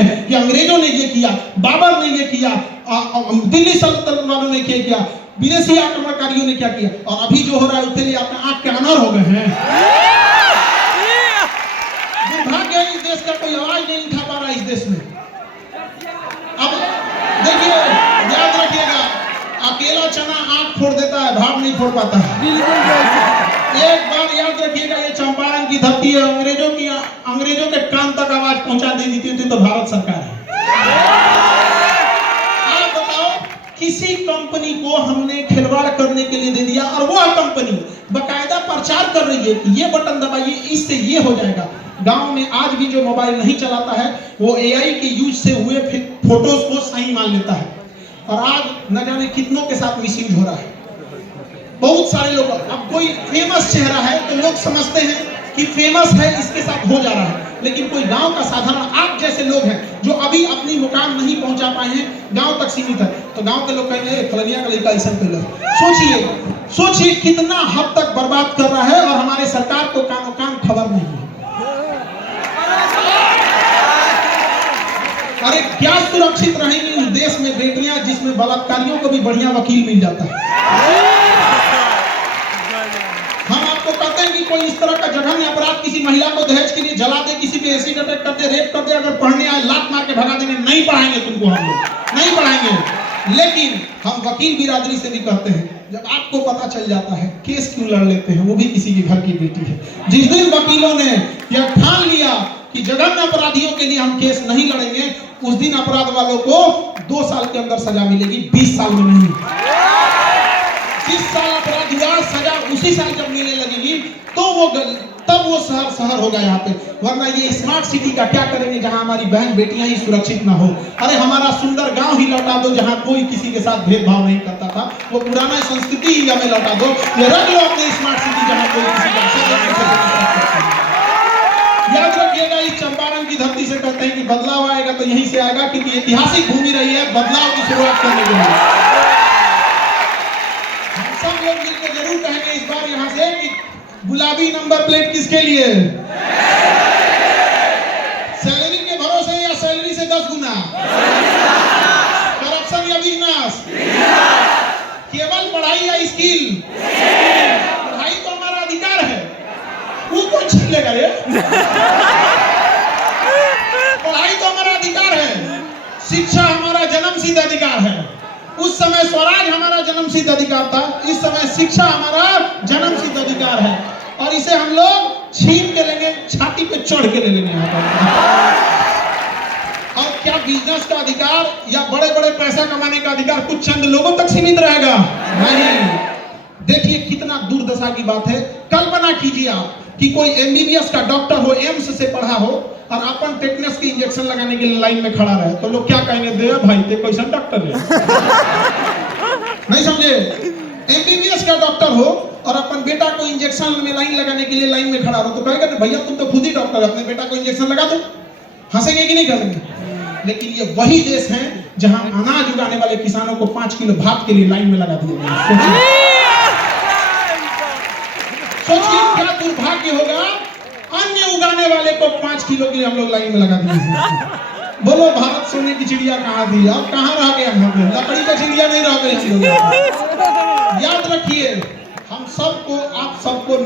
है कि अंग्रेजों ने ये किया, बाबर ने ये किया, दिल्ली सल्तनत वालों ने क्या किया, विदेशी आक्रमणकारियों ने क्या किया, और अभी जो हो रहा है उसके लिए अपने आंख के अनार हो गए हैं। दुर्भाग्य है इस देश का कोई आवाज नहीं उठा पा रहा इस देश में। अब देखिए, याद रखिएगा, अकेला चना आंख फोड़ देता है, भाव नहीं फोड़ पाता है। एक बार याद रखिएगा, ये चंपारण की धरती है, अंग्रेजों के कान तक आवाज पहुंचा देती थी तो भारत सरकार है। आप बताओ, किसी कंपनी को हमने खिलवाड़ करने के लिए दे दिया और वह कंपनी बकायदा प्रचार कर रही है कि ये बटन दबाइए, इससे ये हो जाएगा। गांव में आज भी जो मोबाइल नहीं चलाता है वो एआई के यूज से हुए फोटोज को सही मान लेता है, और आज न जाने कितनों के साथ मिसयूज हो रहा है। बहुत सारे लोग, अब कोई फेमस चेहरा है तो लोग समझते हैं कि फेमस है इसके साथ हो जा रहा है, लेकिन कोई गांव का साधारण आप जैसे लोग हैं जो अभी अपनी मुकाम नहीं पहुंचा पाए हैं, गांव तक सीमित है, तो गांव के लोग कहेंगे फलानिया का लड़का ऐसा कर। सोचिए कितना हद तक बर्बाद कर रहा है, और हमारे सरकार को कानो कान खबर नहीं है। अरे क्या सुरक्षित रहेंगी उस देश में बेटियां जिसमें बलात्कारियों को भी बढ़िया वकील मिल जाता है। हम आपको कहते हैं कि कोई इस तरह का जघन्य अपराध किसी महिला को दहेज के लिए जला दे, किसी पे एसिड अटैक कर दे, रेप कर दे, अगर पढ़ने आए लात मार के भगा देंगे, नहीं पढ़ाएंगे तुमको, हम लोग नहीं पढ़ाएंगे। लेकिन हम वकील बिरादरी से भी कहते हैं, जब आपको पता चल जाता है केस क्यों लड़ लेते हैं, वो भी किसी के घर की बेटी है। जिस दिन वकीलों ने यह ठान लिया कि जघन्य अपराधियों के लिए हम केस नहीं लड़ेंगे, उस दिन अपराध वालों को 2 साल के अंदर सजा मिलेगी, 20 साल में नहीं। जिस साल अपराध हुआ सजा उसी साल जब मिलने लगेगी तो तब वो शहर होगा यहाँ पे। वरना ये स्मार्ट सिटी का क्या करेंगे जहाँ हमारी बहन बेटियां ही सुरक्षित ना हो। अरे हमारा सुंदर गांव ही लौटा दो जहाँ कोई किसी के साथ भेदभाव नहीं करता था, वो पुराना संस्कृति ही हमें लौटा दो। ये रख लो अपनी स्मार्ट सिटी जहाँ कोई किसी का। याद रखिएगा, इस चंपारण की धरती से कहते हैं कि बदलाव आएगा तो यहीं से आएगा, क्योंकि ऐतिहासिक भूमि रही है बदलाव की शुरुआत करने के लिए। हम सब लोग मिलकर जरूर कहेंगे इस बार यहाँ से कि गुलाबी नंबर प्लेट किसके लिए? सैलरी के भरोसे या सैलरी से 10 गुना? करप्शन या बिजनेस? केवल पढ़ाई या स्किल? पढ़ाई तो हमारा अधिकार है, वो कौन छीन लेगा ये? पढ़ाई तो हमारा अधिकार है, शिक्षा हमारा जन्मसिद्ध अधिकार है। उस समय स्वराज हमारा जन्मसिद्ध अधिकार था, इस समय शिक्षा हमारा जन्मसिद्ध अधिकार है, और इसे हम लोग छीन के लेंगे, छाती पे चढ़ के ले लेंगे यहाँ पर। और क्या बिजनेस का अधिकार या बड़े बड़े पैसा कमाने का अधिकार कुछ चंद लोगों तक सीमित रहेगा? नहीं। देखिए कितना दुर्दशा की बात है। कल्पना कीजिए आप कि कोई एमबीबीएस का डॉक्टर हो, एम्स से पढ़ा हो, और अपन टेटनस के इंजेक्शन लगाने के लिए लाइन में खड़ा रहे, तो लोग क्या कहेंगे? दे भाई ते कैसा डॉक्टर है? नहीं समझे? एमबीबीएस का डॉक्टर हो और अपन बेटा को इंजेक्शन में लाइन लगाने के लिए लाइन में खड़ा हो, तो कहेगा भैया तुम तो खुद ही डॉक्टर, अपने बेटा को इंजेक्शन लगा दो। हंसेंगे कि नहीं करेंगे? लेकिन ये वही देश है जहां अनाज उगाने वाले किसानों को 5 किलो भात के लिए लाइन में लगा दिया गया। सोचिए क्या दुर्भाग्य होगा, अन्य उगाने वाले को 5 किलो के लिए हम लोग लाइन में लगा दिए। बोलो भारत सोने की चिड़िया कहाँ थी? अब कहाँ रह गया? लकड़ी का चिड़िया नहीं रह गए। याद रखिए, हम सबको, आप सबको